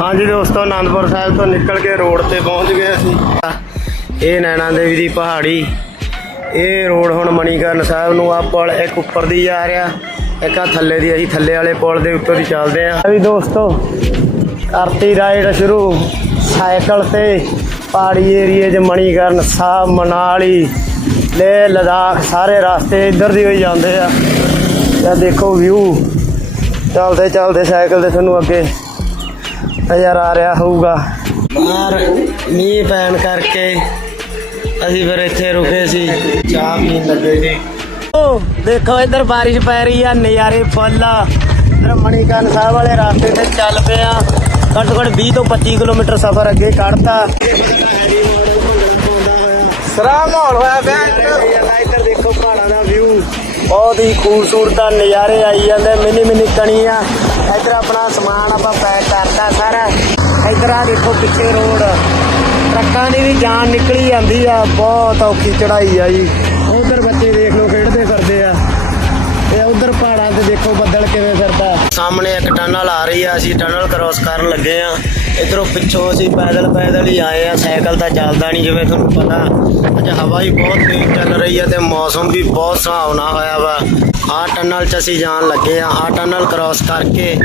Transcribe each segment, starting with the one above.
ਹਾਂਜੀ ਦੋਸਤੋ ਆਨੰਦਪੁਰ ਸਾਹਿਬ ਤੋਂ ਨਿਕਲ ਕੇ ਰੋਡ ਤੇ ਪਹੁੰਚ ਗਏ ਅਸੀਂ। ਇਹ ਨੈਣਾ ਦੇਵੀ ਦੀ ਪਹਾੜੀ। ਇਹ ਰੋਡ ਹੁਣ ਮਣੀਕਰਨ ਸਾਹਿਬ ਨੂੰ ਆ ਪੁਲ ਇੱਕ ਉੱਪਰ ਦੀ ਜਾ ਰਿਹਾ, ਇੱਕ ਆ ਥੱਲੇ ਦੀ। ਅਸੀਂ ਥੱਲੇ ਵਾਲੇ ਪੁਲ ਦੇ ਉੱਤੋਂ ਦੀ ਚੱਲਦੇ ਆਂ ਵੀ ਦੋਸਤੋ ਕਰਤੀ ਰਾਈਡ ਸ਼ੁਰੂ ਸਾਈਕਲ ਤੇ ਪਹਾੜੀ ਏਰੀਏ 'ਚ ਮਣੀਕਰਨ ਸਾਹਿਬ, ਮਨਾਲੀ, ਲੇਹ ਲਦਾਖ ਸਾਰੇ ਰਸਤੇ ਇੱਧਰ ਦੀ ਹੋਈ ਜਾਂਦੇ ਆ। ਇਹ ਦੇਖੋ ਵਿਊ। ਚੱਲਦੇ ਚੱਲਦੇ ਸਾਈਕਲ ਤੇ ਤੁਹਾਨੂੰ ਅੱਗੇ ਨਜ਼ਰ ਆ ਰਿਹਾ ਹੋਊਗਾ। ਬਾਹਰ ਮੀਂਹ ਪੈਣ ਕਰਕੇ ਅਸੀਂ ਫਿਰ ਇੱਥੇ ਰੁਕੇ ਸੀ ਚਾਹ ਪੀਣ ਲੱਗੇ ਸੀ ਓ ਦੇਖੋ ਇੱਧਰ ਬਾਰਿਸ਼ ਪੈ ਰਹੀ ਆ ਨਜ਼ਾਰੇ ਫੁੱਲ ਆ। ਇੱਧਰ ਮਣੀਕਰਨ ਸਾਹਿਬ ਵਾਲੇ ਰਸਤੇ ਤੇ ਚੱਲ ਪਏ ਆ। ਘੱਟੋ ਘੱਟ 20 ਤੋਂ 25 ਕਿਲੋਮੀਟਰ ਸਫ਼ਰ ਅੱਗੇ ਕੱਢਤਾ। ਸਰਾ ਮਾਹੌਲ ਹੋਇਆ ਪਿਆ। ਬਹੁਤ ਹੀ ਖੂਬਸੂਰਤ ਆ, ਨਜ਼ਾਰੇ ਆਈ ਜਾਂਦੇ ਮਿੰਨੀ ਮਿੰਨੀ ਕਣੀਆਂ। ਇੱਧਰ ਆਪਣਾ ਸਮਾਨ ਆਪਾਂ ਪੈਕ ਕਰਤਾ ਸਾਰਾ। ਇੱਧਰ ਆ ਦੇਖੋ ਪਿੱਛੇ ਰੋਡ। ਟਰੱਕਾਂ ਦੀ ਵੀ ਜਾਨ ਨਿਕਲੀ ਜਾਂਦੀ ਆ ਬਹੁਤ ਔਖੀ ਚੜਾਈ ਆ ਜੀ। ਉਧਰ ਬੱਚੇ ਦੇਖ ਲਓ ਖੇਡਦੇ ਫਿਰਦੇ ਆ। ਤੇ ਉਧਰ ਪਹਾੜਾਂ ਤੇ ਦੇਖੋ ਬੱਦਲ ਕਿਵੇਂ ਫਿਰਦਾ। ਸਾਹਮਣੇ ਇੱਕ ਟਨਲ ਆ ਰਹੀ ਆ, ਅਸੀਂ ਟਨਲ ਕ੍ਰੋਸ ਕਰਨ ਲੱਗੇ ਆ। ਇਧਰੋਂ ਪਿੱਛੋਂ ਅਸੀਂ ਪੈਦਲ ਪੈਦਲ ਹੀ ਆਏ ਆ, ਸਾਈਕਲ ਤਾਂ ਚੱਲਦਾ ਨਹੀਂ ਜਿਵੇਂ ਤੁਹਾਨੂੰ ਪਤਾ। ਅੱਜ ਹਵਾ ਹੀ ਬਹੁਤ ਤੇਜ਼ ਚੱਲ ਰਹੀ ਆ ਤੇ ਮੌਸਮ ਵੀ ਬਹੁਤ ਸੁਹਾਵਣਾ ਹੋਇਆ ਵਾ। ਆਹ ਟਨਲ 'ਚ ਅਸੀਂ ਜਾਣ ਲੱਗੇ ਆ, ਆਹ ਟਨਲ ਕ੍ਰੋਸ ਕਰਕੇ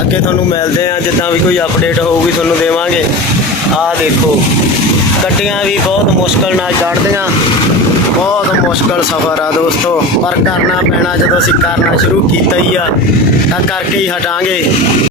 ਅੱਗੇ ਤੁਹਾਨੂੰ ਮਿਲਦੇ ਆ, ਜਿੱਦਾਂ ਵੀ ਕੋਈ ਅਪਡੇਟ ਹੋਊਗੀ ਤੁਹਾਨੂੰ ਦੇਵਾਂਗੇ। ਆਹ ਦੇਖੋ। ਗੱਡੀਆਂ ਵੀ ਬਹੁਤ ਮੁਸ਼ਕਲ ਨਾਲ ਚੜ੍ਹਦੀਆਂ। ਬਹੁਤ ਮੁਸ਼ਕਲ ਸਫ਼ਰ ਆ ਦੋਸਤੋ। ਪਰ ਕਰਨਾ ਪੈਣਾ ਜਦੋਂ ਅਸੀਂ ਕਰਨਾ ਸ਼ੁਰੂ ਕੀਤਾ ਹੀ ਆ, ਤਾਂ ਕਰਕੇ ਹੀ ਹਟਾਂਗੇ।